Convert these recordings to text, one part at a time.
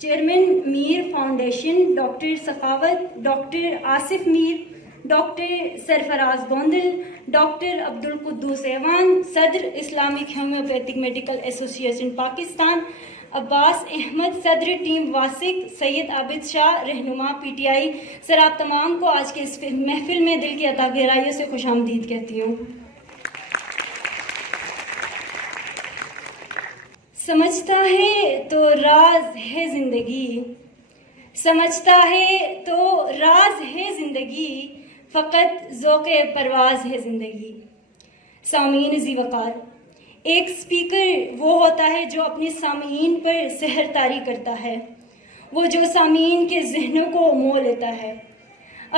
Chairman میر foundation doctor سخاوت، doctor Asif میر، doctor سرفراز Gondal, doctor Abdul Quddus ایوان، صدر اسلامک ہومیوپیتھک میڈیکل ایسوسی ایشن پاکستان، عباس احمد صدر ٹیم واسق، سید عابد شاہ رہنما پی ٹی آئی، سر آپ تمام کو آج کے اس محفل میں دل کی عطا گہرائیوں سے خوش آمدید کہتی ہوں۔ سمجھتا ہے تو راز ہے زندگی، سمجھتا ہے تو راز ہے زندگی، فقط ذوق پرواز ہے زندگی۔ سامعین ذی وقار، ایک سپیکر وہ ہوتا ہے جو اپنے سامعین پر سحر طاری کرتا ہے، وہ جو سامعین کے ذہنوں کو مو لیتا ہے۔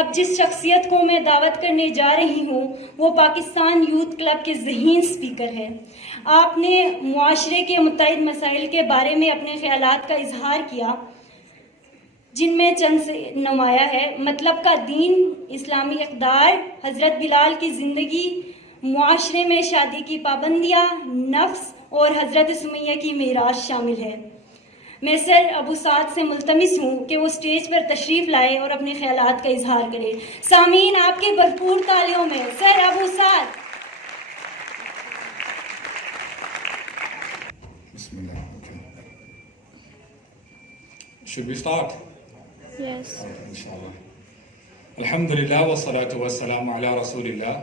اب جس شخصیت کو میں دعوت کرنے جا رہی ہوں وہ پاکستان یوتھ کلب کے ذہین سپیکر ہے۔ آپ نے معاشرے کے متعدد مسائل کے بارے میں اپنے خیالات کا اظہار کیا، جن میں چند سے نمایاں ہے: مطلب کا دین، اسلامی اقدار، حضرت بلال کی زندگی، معاشرے میں شادی کی پابندیاں، نفس اور حضرت سمیہ کی معراج شامل ہے۔ میں سر ابو سعد سے ملتمس ہوں کہ وہ اسٹیج پر تشریف لائے اور اپنے خیالات کا اظہار کرے۔ سامعین آپ کے بھرپور تالیوں میں سر ابو سعد۔ بسم اللہ۔ Should we start? Yes. Inshallah. Alhamdulillah wassalatu wassalamu ala rasulillah.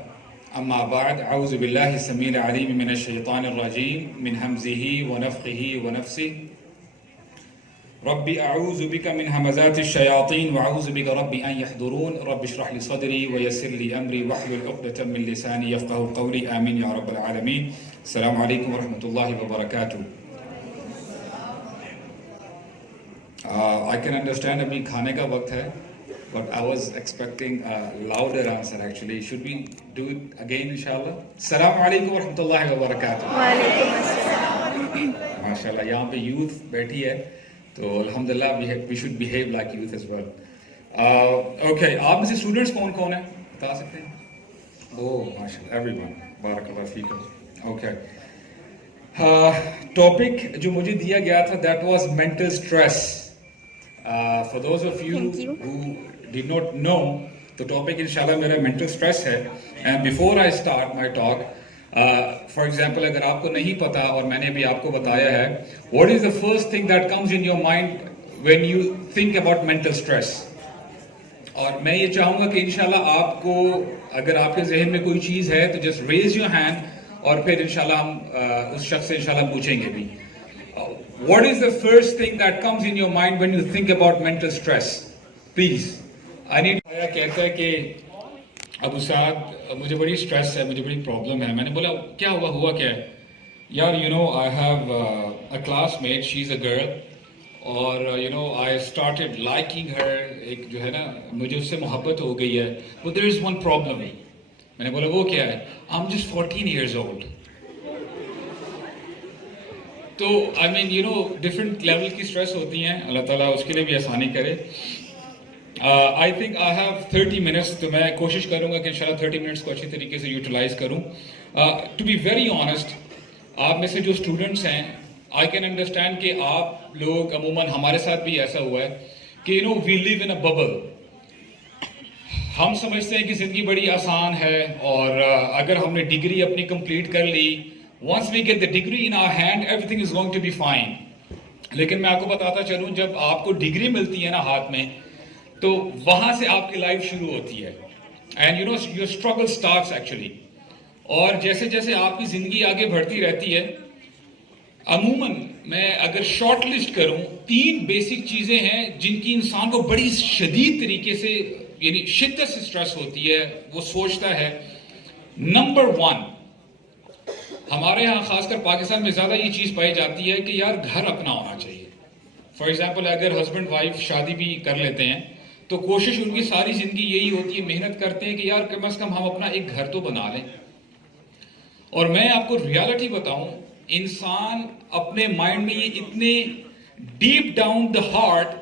Amma ba'd, a'udhu billahi samil alim min ash-shaytanir rajim min hamzihi wa nafthihi wa nafsihi. Rabbi a'udhu bika min hamazati ash-shayatin wa a'udhu bika rabbi an yahdurun. Rabbi shrah li sadri wa yassir li amri wahlul 'uqdatan min lisani yafqahu qawli. Amin ya rabbal alamin. Assalamu alaikum wa rahmatullahi wa barakatuh. I can understand abhi khane ka waqt hai, but I was expecting a louder answer actually. Should we do it again inshallah? Assalamu alaikum wa rahmatullahi wa barakatuh. Walaikum assalam. MashaAllah, yahan pe youth baiti hai, to alhamdulillah we should behave like youth as well. Okay, aap mein se students kaun hai? Bata sakte hain? Oh, mashallah, everyone. Barakallah feekum. Okay. Topic jo mujhe diya gaya tha, that was mental stress. For those of you who did not know, the topic inshallah mera mental stress hai. And before I start my talk, for example, agar aapko nahi pata aur maine bhi aapko bataya hai, what is the first thing that comes in your mind when you think about mental stress? اور میں یہ چاہوں گا کہ انشاءاللہ آپ کو اگر آپ کے ذہن میں کوئی چیز ہے تو just raise your hand اور پھر انشاءاللہ ہم اس شخص سے انشاءاللہ پوچھیں گے بھی. What is the first thing that comes in your mind when you think about mental stress? Please. I need کہتا ہے کہ ابو سعد مجھے بڑی سٹریس ہے، مجھے بڑی پرابلم ہے. میں نے بولا کیا ہوا کیا ہے؟ یار I have a classmate, she's a girl, اور I started liking her. ایک جو ہے نا مجھے اس سے محبت ہو گئی ہے. But there is one problem. میں نے بولا وہ کیا ہے؟ I'm just 14 years old. تو ڈفرینٹ لیول کی اسٹریس ہوتی ہیں. اللہ تعالیٰ اس کے لیے بھی آسانی کرے. I think I have 30 minutes, تو میں کوشش کروں گا کہ انشاءاللہ 30 minutes کو اچھی طریقے سے یوٹیلائز کروں. ٹو بی ویری آنیسٹ، آپ میں سے جو اسٹوڈنٹس ہیں آئی کین انڈرسٹینڈ کہ آپ لوگ عموماً، ہمارے ساتھ بھی ایسا ہوا ہے کہ وی لیو ان اے ببل. ہم سمجھتے ہیں کہ زندگی بڑی آسان ہے اور اگر ہم نے ڈگری اپنی کمپلیٹ کر لی، once we get the degree in our hand, everything is going to be fine. لیکن میں آپ کو بتاتا چلوں، جب آپ کو ڈگری ملتی ہے نا ہاتھ میں، تو وہاں سے آپ کی لائف شروع ہوتی ہے. and your struggle starts actually. اور جیسے جیسے آپ کی زندگی آگے بڑھتی رہتی ہے، عموماً میں اگر شارٹ لسٹ کروں، 3 بیسک چیزیں ہیں جن کی انسان کو بڑی شدید طریقے سے شدت سے اسٹریس ہوتی ہے. وہ سوچتا ہے نمبر 1، ہمارے ہاں خاص کر پاکستان میں زیادہ یہ چیز پائی جاتی ہے کہ یار گھر اپنا ہونا چاہیے. فار ایگزامپل اگر ہسبینڈ وائف شادی بھی کر لیتے ہیں تو کوشش ان کی ساری زندگی یہی ہوتی ہے، محنت کرتے ہیں کہ یار کم از کم ہم اپنا ایک گھر تو بنا لیں. اور میں آپ کو ریالٹی بتاؤں، انسان اپنے مائنڈ میں یہ اتنے ڈیپ ڈاؤن دا ہارٹ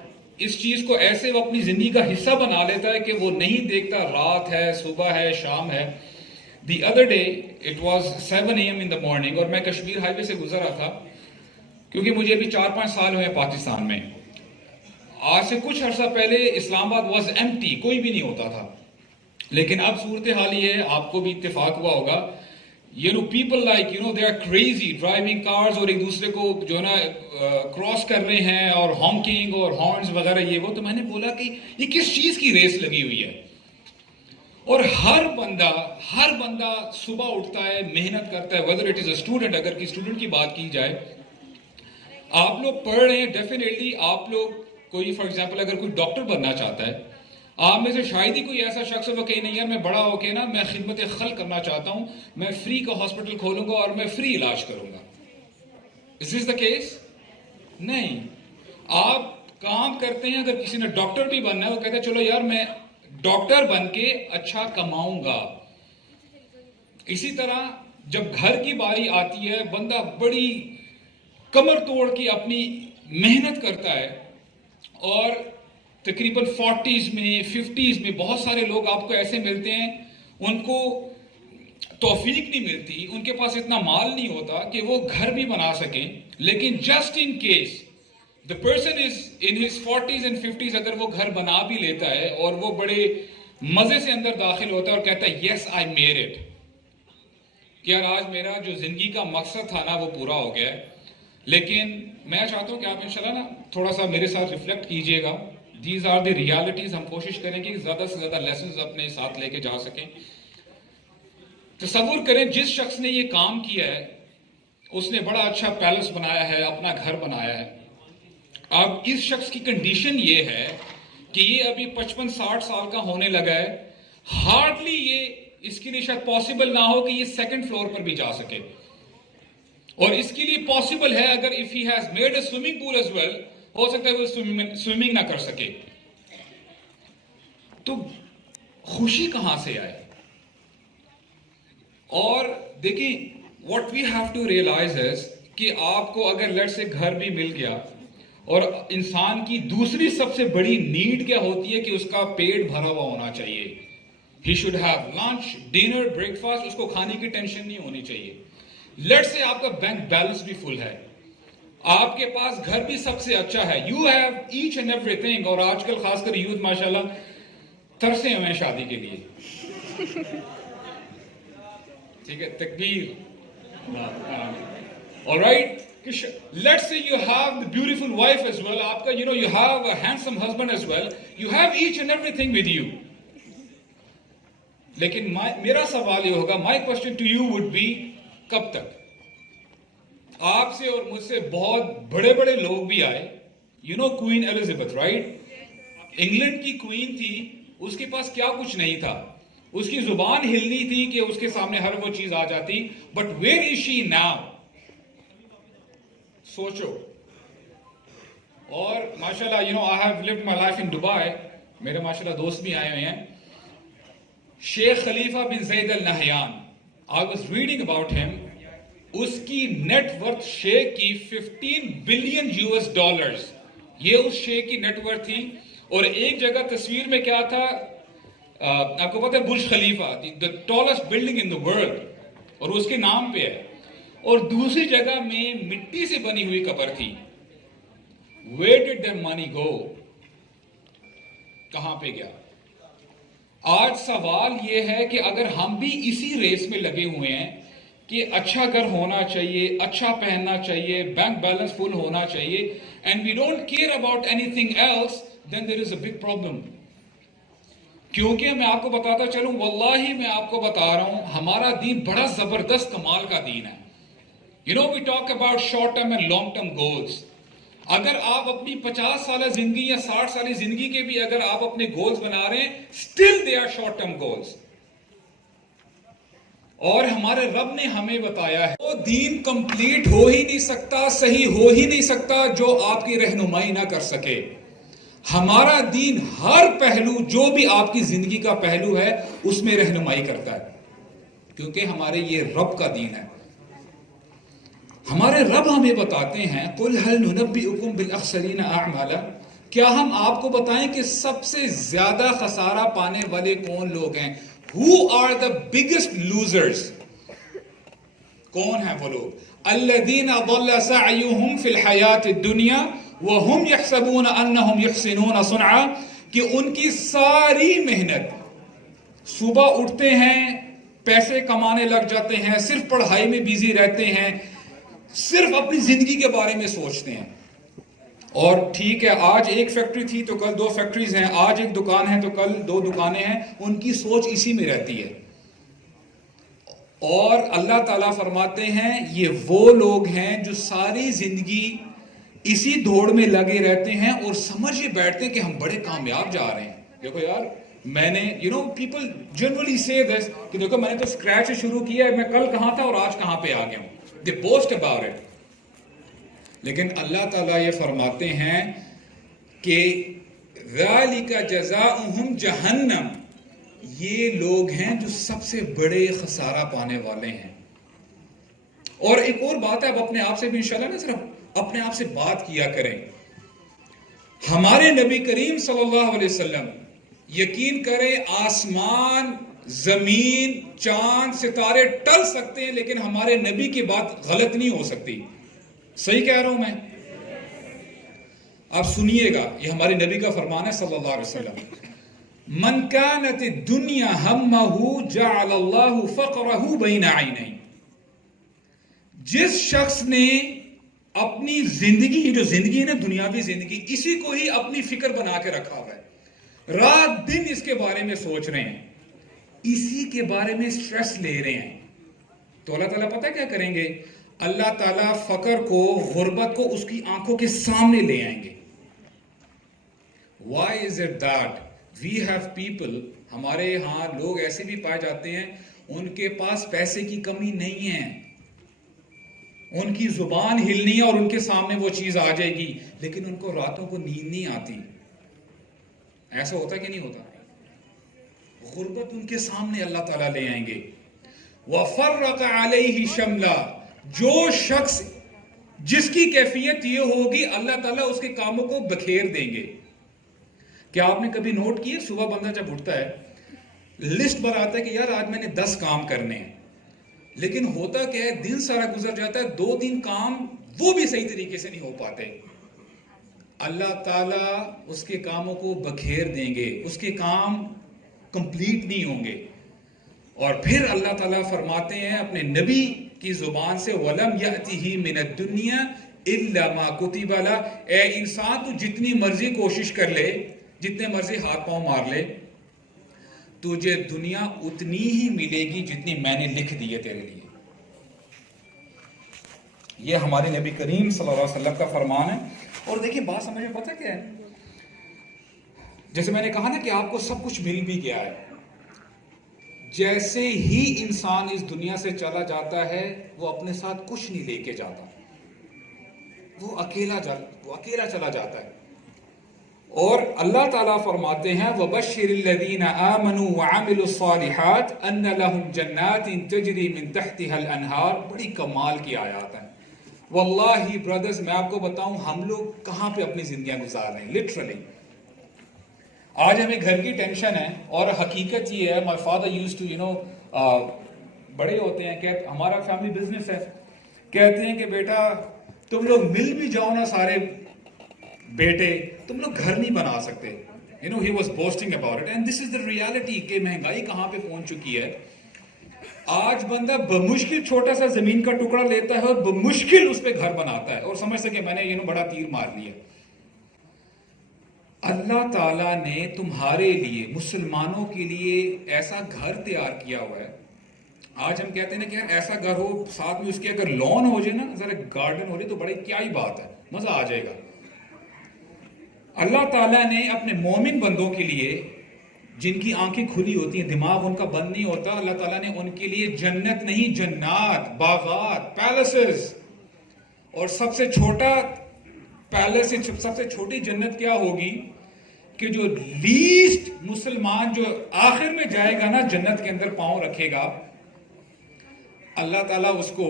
اس چیز کو ایسے وہ اپنی زندگی کا حصہ بنا لیتا ہے کہ وہ نہیں دیکھتا رات ہے، صبح ہے، شام ہے. The other day, it was 7 AM in the morning, اور میں کشمیر ہائی وے سے گزر رہا تھا کیونکہ مجھے ابھی 4-5 سال ہوئے پاکستان میں. آج سے کچھ عرصہ پہلے اسلام آباد واز ایمٹی، کوئی بھی نہیں ہوتا تھا. لیکن اب صورتحال یہ ہے، آپ کو بھی اتفاق ہوا ہوگا، people like they are crazy driving cars, اور ایک دوسرے کو جو ہے نا کراس کر رہے ہیں، اور ہانکنگ اور ہارنز وغیرہ یہ وہ. تو میں نے بولا کہ یہ کس چیز کی ریس لگی ہوئی ہے؟ اور ہر بندہ صبح اٹھتا ہے، محنت کرتا ہے، whether it is a student، اگر کی اسٹوڈنٹ کی بات کی جائے، آپ لوگ پڑھ رہے ہیں، ڈیفینیٹلی آپ لوگ کوئی فار ایگزامپل اگر کوئی ڈاکٹر بننا چاہتا ہے، آپ میں سے شاید ہی کوئی ایسا شخص ہوگا کہ نہیں یار میں بڑا ہو کے نا میں خدمت خلق کرنا چاہتا ہوں، میں فری کا ہاسپٹل کھولوں گا اور میں فری علاج کروں گا. Is this the case؟ نہیں. آپ کام کرتے ہیں، اگر کسی نے ڈاکٹر بھی بننا ہے وہ کہتے ہیں چلو یار میں ڈاکٹر بن کے اچھا کماؤں گا. اسی طرح جب گھر کی باری آتی ہے، بندہ بڑی کمر توڑ کے اپنی محنت کرتا ہے، اور تقریباً 40s میں 50s میں بہت سارے لوگ آپ کو ایسے ملتے ہیں ان کو توفیق نہیں ملتی، ان کے پاس اتنا مال نہیں ہوتا کہ وہ گھر بھی بنا سکیں. لیکن just in case the person is in his 40s and 50s، اگر وہ گھر بنا بھی لیتا ہے اور وہ بڑے مزے سے اندر داخل ہوتا ہے اور کہتا ہے yes I made it، کہ یار آج میرا جو زندگی کا مقصد تھا نا وہ پورا ہو گیا ہے. لیکن میں چاہتا ہوں کہ آپ انشاءاللہ نا تھوڑا سا میرے ساتھ ریفلیکٹ کیجئے گا. These are the realities. ہم کوشش کریں کہ زیادہ سے زیادہ لیسنز اپنے ساتھ لے کے جا سکیں. تصور کریں جس شخص نے یہ کام کیا ہے اس نے بڑا اچھا پیلس بنایا ہے، اپنا گھر بنایا ہے. اب اس شخص کی کنڈیشن یہ ہے کہ یہ ابھی 55-60 سال کا ہونے لگا ہے. ہارڈلی یہ اس کے لیے شاید پاسبل نہ ہو کہ یہ سیکنڈ فلور پر بھی جا سکے، اور اس کے لیے پاسبل ہے اگر if he has made a swimming pool as well، ہو سکتا ہے وہ سوئمنگ نہ کر سکے. تو خوشی کہاں سے آئے؟ اور دیکھیں what we have to realize is کہ آپ کو اگر لیٹ سے گھر بھی مل گیا، اور انسان کی دوسری سب سے بڑی نیڈ کیا ہوتی ہے کہ اس کا پیٹ بھرا ہوا ہونا چاہیے. He should have lunch, dinner, breakfast، اس کو کھانے کی ٹینشن نہیں ہونی چاہیے. لیٹ سے آپ کا بینک بیلنس بھی فل ہے، آپ کے پاس گھر بھی سب سے اچھا ہے، یو ہیو ایچ اینڈ ایوری تھنگ. اور آج کل خاص کر یوتھ ماشاءاللہ ترسے ہوئے ہیں شادی کے لیے. ٹھیک ہے، تکبیر. alright، let's say you have the beautiful wife as well، آپ کا you have a handsome husband as well، you have each and everything with you. لیکن میرا سوال یہ ہوگا، my question to you would be، کب تک؟ آپ سے اور مجھ سے بہت بڑے بڑے لوگ بھی آئے. Queen Elizabeth, right? انگلینڈ کی کوئین تھی، اس کے پاس کیا کچھ نہیں تھا، اس کی زبان ہلنی تھی کہ اس کے سامنے ہر وہ چیز آ جاتی. But where is she now? سوچو. اور ماشاءاللہ I have lived my life in Dubai، میرے ماشاءاللہ دوست بھی آئے ہوئے ہیں. Sheikh Khalifa bin Zayed Al Nahyan, I was reading about him، اس کی نیٹ ورتھ شیخ کی $15 بلین، یہ اس شیخ کی نیٹ ورتھ تھی. اور ایک جگہ تصویر میں کیا تھا، آپ کو پتا ہے برج خلیفہ، the tallest building in the world، اور اس کے نام پہ ہے. اور دوسری جگہ میں مٹی سے بنی ہوئی قبر تھی. Where did their money go؟ کہاں پہ گیا؟ آج سوال یہ ہے کہ اگر ہم بھی اسی ریس میں لگے ہوئے ہیں کہ اچھا گھر ہونا چاہیے، اچھا پہننا چاہیے، بینک بیلنس فل ہونا چاہیے، and we don't care about anything else، then there is a big problem. کیونکہ میں آپ کو بتاتا چلوں، واللہ میں آپ کو بتا رہا ہوں، ہمارا دین بڑا زبردست کمال کا دین ہے. we talk about short term and long term goals. اگر آپ اپنی 50 سالہ زندگی یا 60 سالی زندگی کے بھی اگر آپ اپنے گولز بنا رہے ہیں، still they are short term goals. اور ہمارے رب نے ہمیں بتایا ہے وہ دین کمپلیٹ ہو ہی نہیں سکتا، صحیح ہو ہی نہیں سکتا جو آپ کی رہنمائی نہ کر سکے. ہمارا دین ہر پہلو جو بھی آپ کی زندگی کا پہلو ہے اس میں رہنمائی کرتا ہے، کیونکہ ہمارے یہ رب کا دین ہے. ہمارے رب ہمیں بتاتے ہیں قُلْ هَلْ نُنَبِّئُكُمْ بِالْأَخْسَرِينَ أَعْمَالًا، کیا ہم آپ کو بتائیں کہ سب سے زیادہ خسارہ پانے والے کون لوگ ہیں؟ Who are the biggest losers؟ کون ہیں وہ لوگ؟ الَّذِينَ ضَلَّ سَعْيُهُمْ فِي الْحَيَاةِ الدُّنْيَا وَهُمْ يَحْسَبُونَ أَنَّهُمْ يُحْسِنُونَ صُنْعًا کہ ان کی ساری محنت، صبح اٹھتے ہیں پیسے کمانے لگ جاتے ہیں، صرف پڑھائی میں بیزی رہتے ہیں، صرف اپنی زندگی کے بارے میں سوچتے ہیں. اور ٹھیک ہے آج ایک فیکٹری تھی تو کل 2 فیکٹریز ہیں، آج ایک دکان ہے تو کل 2 دکانیں ہیں، ان کی سوچ اسی میں رہتی ہے. اور اللہ تعالیٰ فرماتے ہیں یہ وہ لوگ ہیں جو ساری زندگی اسی دوڑ میں لگے رہتے ہیں اور سمجھ یہ بیٹھتے ہیں کہ ہم بڑے کامیاب جا رہے ہیں. دیکھو یار میں نے پیپل جنرلی سے دس کہ دیکھو میں نے تو اسکریچ سے شروع کیا ہے، میں کل کہاں تھا اور آج کہاں پہ آ گیا ہوں. دے بوسٹ اباؤٹ اٹ. لیکن اللہ تعالیٰ یہ فرماتے ہیں کہ ذَلِكَ جَزَاؤُهُمْ جَهَنَّمْ، یہ لوگ ہیں جو سب سے بڑے خسارہ پانے والے ہیں. اور ایک اور بات ہے، اب اپنے آپ سے بھی انشاءاللہ نا صرف اپنے آپ سے بات کیا کریں. ہمارے نبی کریم صلی اللہ علیہ وسلم، یقین کریں آسمان، زمین، چاند، ستارے ٹل سکتے ہیں لیکن ہمارے نبی کی بات غلط نہیں ہو سکتی. صحیح کہہ رہا ہوں میں؟ آپ سنیے گا، یہ ہمارے نبی کا فرمان ہے صلی اللہ علیہ وسلم. من كانت الدنيا همه جعل الله فقره بين عينيه. جس شخص نے اپنی زندگی، جو زندگی ہے نا دنیاوی زندگی، اسی کو ہی اپنی فکر بنا کے رکھا ہوا ہے، رات دن اس کے بارے میں سوچ رہے ہیں، اسی کے بارے میں سٹریس لے رہے ہیں، تو اللہ تعالیٰ پتہ کیا کریں گے؟ اللہ تعالیٰ فقر کو، غربت کو اس کی آنکھوں کے سامنے لے آئیں گے. Why is it that we have people، ہمارے ہاں لوگ ایسے بھی پائے جاتے ہیں ان کے پاس پیسے کی کمی نہیں ہے، ان کی زبان ہلنی ہے اور ان کے سامنے وہ چیز آ جائے گی، لیکن ان کو راتوں کو نیند نہیں آتی. ایسا ہوتا کہ نہیں ہوتا؟ غربت ان کے سامنے اللہ تعالیٰ لے آئیں گے. وَفَرَّقَ عَلَيْهِ شَمْلًا، جو شخص جس کی کیفیت یہ ہوگی اللہ تعالیٰ اس کے کاموں کو بکھیر دیں گے. کیا آپ نے کبھی نوٹ کیا صبح بندہ جب اٹھتا ہے لسٹ بناتا ہے کہ یار آج میں نے 10 کام کرنے ہیں، لیکن ہوتا کیا ہے دن سارا گزر جاتا ہے، 2-3 کام وہ بھی صحیح طریقے سے نہیں ہو پاتے. اللہ تعالیٰ اس کے کاموں کو بکھیر دیں گے، اس کے کام کمپلیٹ نہیں ہوں گے. اور پھر اللہ تعالیٰ فرماتے ہیں اپنے نبی کی زبان سے وَلَمْ يَأْتِهِ مِنَ الدُّنْيَا إِلَّا مَا كُتِبَ لَهُ. اے انسان تو جتنی مرضی کوشش کر لے، جتنے مرضی ہاتھ پاؤں مار لے، تجھے دنیا اتنی ہی ملے گی جتنی میں نے لکھ دی ہے تیرے لیے. یہ ہمارے نبی کریم صلی اللہ علیہ وسلم کا فرمان ہے. اور دیکھیں بات سمجھ میں پتہ کیا ہے، جیسے میں نے کہا نا کہ آپ کو سب کچھ مل بھی گیا ہے، جیسے ہی انسان اس دنیا سے چلا جاتا ہے وہ اپنے ساتھ کچھ نہیں لے کے جاتا، وہ اکیلا چلا جاتا ہے. اور اللہ تعالیٰ فرماتے ہیں وَبَشِّرِ الَّذِينَ آمَنُوا وَعَمِلُوا الصَّالِحَاتِ أَنَّ لَهُمْ جَنَّاتٍ تَجْرِي مِن تَحْتِهَا الْأَنْهَارُ. بڑی کمال کی آیات ہیں واللہ برادرز. میں آپ کو بتاؤں ہم لوگ کہاں پہ اپنی زندگیاں گزار رہے ہیں. لٹرلی آج ہمیں گھر کی ٹینشن ہے، اور حقیقت یہ ہے مائی فادر یوز ٹو بڑے ہوتے ہیں کہ ہمارا فیملی بزنس ہے، کہتے ہیں کہ بیٹا تم لوگ مل بھی جاؤ نا سارے بیٹے، تم لوگ گھر نہیں بنا سکتے. he was boasting about it and this is the reality کہ مہنگائی کہاں پہ پہنچ چکی ہے. آج بندہ بمشکل چھوٹا سا زمین کا ٹکڑا لیتا ہے اور بمشکل اس پہ گھر بناتا ہے اور سمجھتا کہ میں نے بڑا تیر مار لیا. اللہ تعالیٰ نے تمہارے لیے، مسلمانوں کے لیے ایسا گھر تیار کیا ہوا ہے. آج ہم کہتے ہیں نا کہ یار ایسا گھر ہو، ساتھ میں اس کے اگر لان ہو جائے نا، ذرا گارڈن ہو جائے تو بڑی کیا ہی بات ہے، مزہ آ جائے گا. اللہ تعالیٰ نے اپنے مومن بندوں کے لیے جن کی آنکھیں کھلی ہوتی ہیں، دماغ ان کا بند نہیں ہوتا، اللہ تعالیٰ نے ان کے لیے جنت نہیں، جنات، باغات، پیلسز. اور سب سے چھوٹا پیلس، سب سے چھوٹی جنت کیا ہوگی کہ جو لیسٹ مسلمان جو آخر میں جائے گا نا جنت کے اندر پاؤں رکھے گا، اللہ تعالیٰ اس کو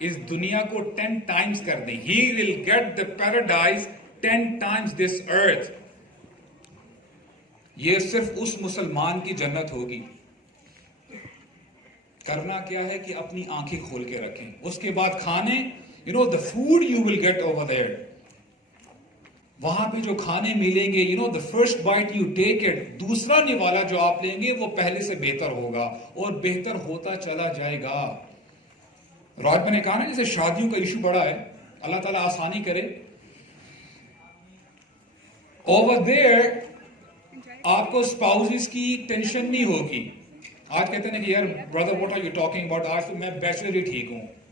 اس دنیا کو 10 ٹائمز کر دیں. He will get the paradise 10 times this earth. یہ صرف اس مسلمان کی جنت ہوگی. کرنا کیا ہے کہ اپنی آنکھیں کھول کے رکھیں. اس کے بعد کھانے، the food you will get over there. وہاں پہ جو کھانے ملیں گے, the first bite you take it, دوسرا نوالا جو آپ لیں گے وہ پہلے سے بہتر ہوگا اور بہتر ہوتا چلا جائے گا. اور آج میں نے کہا نا جیسے شادیوں کا ایشو بڑا ہے, اللہ تعالیٰ آسانی کرے. اوور دیر آپ کو اسپاؤزز کی ٹینشن نہیں ہوگی. آج کہتے ہیں کہ یار brother what are you talking about, آج تو میں بیچلر ہی ٹھیک ہوں.